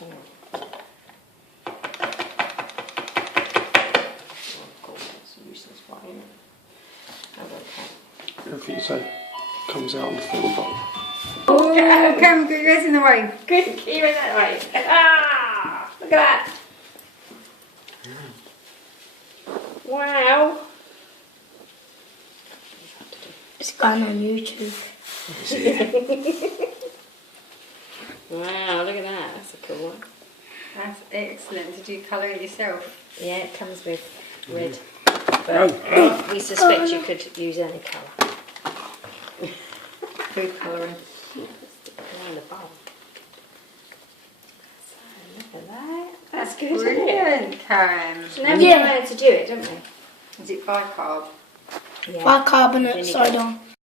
Hang on. Oh, God, that's a useless one, isn't it? Everything so comes out on the film bowl. Oh, come, goes in the way. Good, keep it that way. Ah, look at that. Wow. It's gone on YouTube. Wow, look at that. That's a cool one. That's excellent. Did you colour it yourself? Yeah, it comes with red. But we suspect you could use any colour. Food colouring. Around the bowl. So, look at that. That's good, Brilliant, isn't Karen. it? So now we know how to do it, don't we? Is it bicarb? Yeah. Bicarbonate Vinegar. soda.